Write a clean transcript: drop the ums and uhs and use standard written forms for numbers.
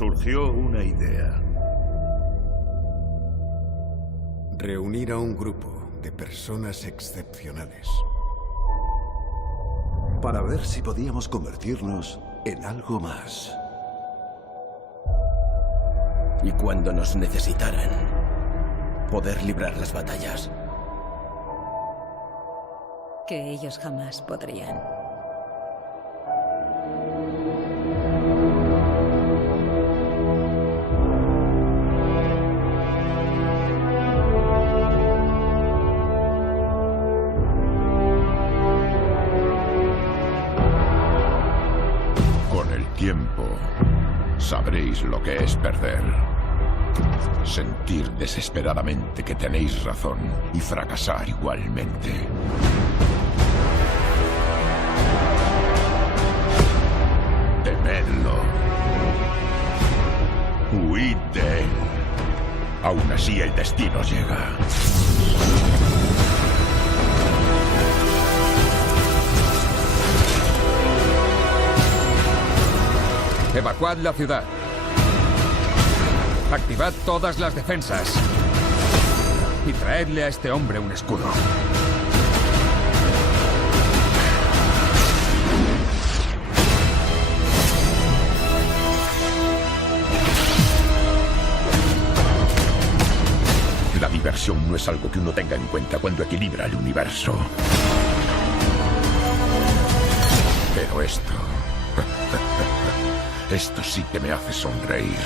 surgió una idea. Reunir a un grupo de personas excepcionales. Para ver si podíamos convertirnos en algo más. Y cuando nos necesitaran, poder librar las batallas. Que ellos jamás podrían. Con el tiempo, sabréis lo que es perder. Sentir desesperadamente que tenéis razón y fracasar igualmente. Temedlo. Huid de él. Aún así el destino llega. Evacuad la ciudad. Activad todas las defensas. Y traedle a este hombre un escudo. La diversión no es algo que uno tenga en cuenta cuando equilibra el universo. Pero esto... esto sí que me hace sonreír.